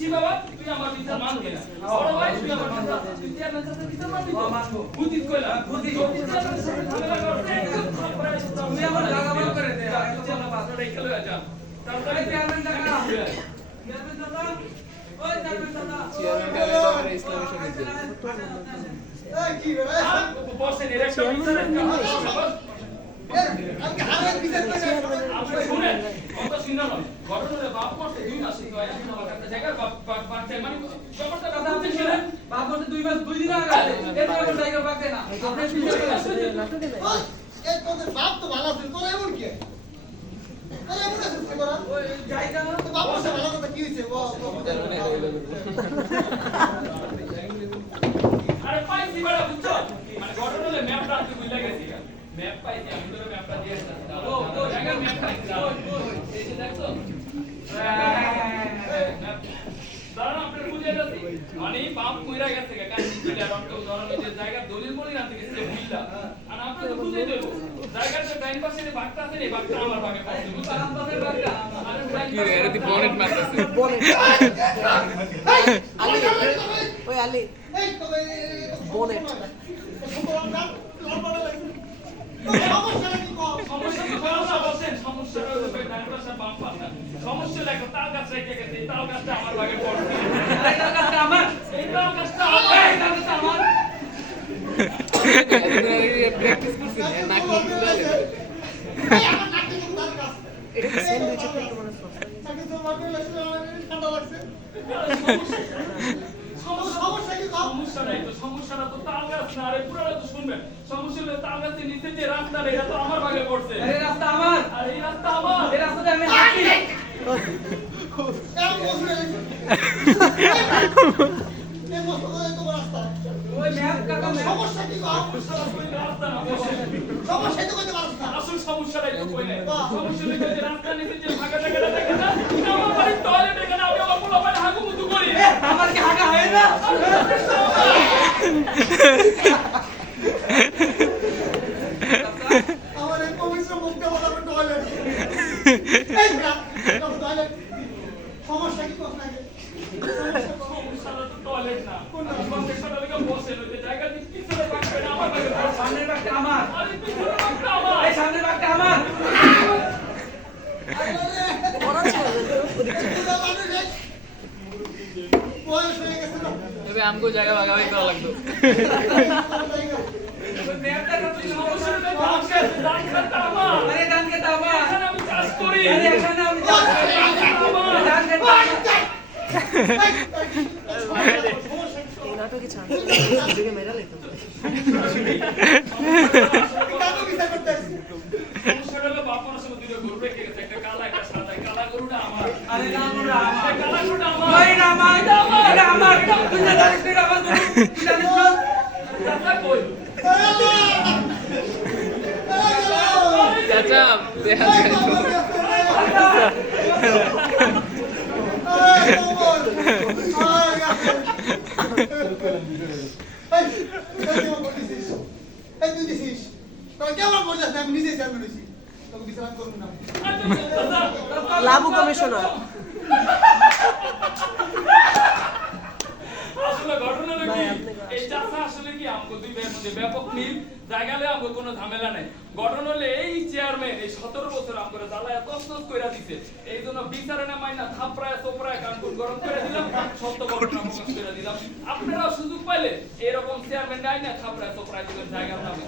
দিচ্ছি বাবা তুই আমার বিচার মানবি না। বড় ভাই তুই আমার বিচার তুই চেয়ারম্যান সাহেবের বিচার মানবি তো বুঝিস কইলা বুঝিস যদি চেয়ারম্যান সাহেবের ঝামেলা করতে একদম থাপড়ায় তুমি আমার জায়গা বন্ধ করে দে তুই আমার পাসওয়ার্ড রেখে লয়ে যা তারপরে চেয়ারম্যান টাকা চেয়ারম্যান দাদা। ওই চেয়ারম্যান দাদা। ইসলামী সমিতি আপনি শুনেন কত শুনে নয় ঘটনাটা বাপ করতে দুই মাস কিন্তু এখন আমার একটা বাপ চাই মানে ব্যাপারটা কথা আপনি ছিলেন বাপ করতে দুই মাস দুই দিন আগে এরপর আমার জায়গা পাকে না আপনি বিচার বাপ তো ভালো আছে তোর এমন কি তোর এমন আছে তোরা ওই জায়গা তো বাপ সে ভালো কথা কি হইছে ও আরে পাইছি বড় বুঝছ মানে ঘটনাটা ম্যাপটা আপনি বুঝলে গেছি ম্যাপ পাইছি আমি তোর ম্যাপটা দিয়ে আসছি ও তো জায়গা ম্যাপ পাইছি এই যে দেখছ দাঁড়ান আপনার বুঝে যাচ্ছি মানে বাপ কইরা গেছে গা কাজ রক্ত ধরন যে জায়গা দলিল বলি না থেকে সে বুঝলা আর আপনি তো বুঝে দেব জায়গাটা ডাইন পাশে যে বাগটা আছে এই বাগটা আমার বাগে পাইছে বুঝলা আম বাগটা আরে কি রে এর দি বনেট মারতেছে। ওই আলি। এই তো বোনেট। সমস্যা কি কম সমস্যা তো সমস্যা বলছেন সমস্যাটা হলো ভাই পাশে বাম পাশে সমস্যা দেখো তাল গাছ রেখে গেছে তাল গাছটা আমার বাগে পড়ছে সমস্যা নিচে যে রাস্তা তো আমার ভাগে পড়ছে রাস্তা আমার আর এই রাস্তা আমার। এই রাস্তাতে সমস্যা কি? সমস্যা আমার পবিত্র মুখটা বলা টয়লেট লাগে সমস্যাটা তো টয়লেট না সমস্যাটা লেগে বসে ওই যে জায়গা দিয়ে পিছনে বাঁকবে না আমার ভাগে পড়ছে সামনের ব্যাগটা আমার আরে পিছনে বাঁকটা আমার এই সামনের ব্যাগটা আমার ওরা ছিল বয়স হয়ে গেছে না তবে আমগো জায়গা ভাগাভাগি করা লাগতো ওই ম্যাপটা তো তুই সমস্যা সমস্যাটা ধান খেত, ধান খেতটা আমার। আরে ধান খেতে আমার এখানে আমি চাষ করি আরে এখানে আমি চাষ করি আমার। ধান খেতে আমার এই নাটকে চান্স সুযোগে মেরা লেখো কেন বিচার করতে আসছি সমস্যাটা হলো বাপ মনে সঙ্গে দুটো গরু রেখে গেছে, একটা কালা, গরুটা আমার। আরে না গরুটা আমার কালা গরুটা আমার। চাচা দেখা যায় তো। আমি নিজে চেয়ারম্যান হয়েছি তোকে বিশ্রাম করুন না চাচা, লাবু কমিশনার আসলে ঘটনা হলো কি এই চাচা আসলে কি আমগো দুই ভাইয়ের মধ্যে ব্যাপক মিল জায়গালে আমগো কোনো ঝামেলা নাই। গঠন হলে এই চেয়ারম্যান এই সতেরো বছর আমগো জ্বালায় তসনস কইরা দিতে এই জন্য বিচারে না মাইনা থাপড়ায় সোপড়ায় কানকুন গরম করে দিলাম, সত্য ঘটনা প্রকাশ করে দিলাম। আপনারাও সুযোগ পাইলে এরকম চেয়ারম্যান নাই না, থাপড়ায় সোপড়ায় দিবেন জায়গার নামে।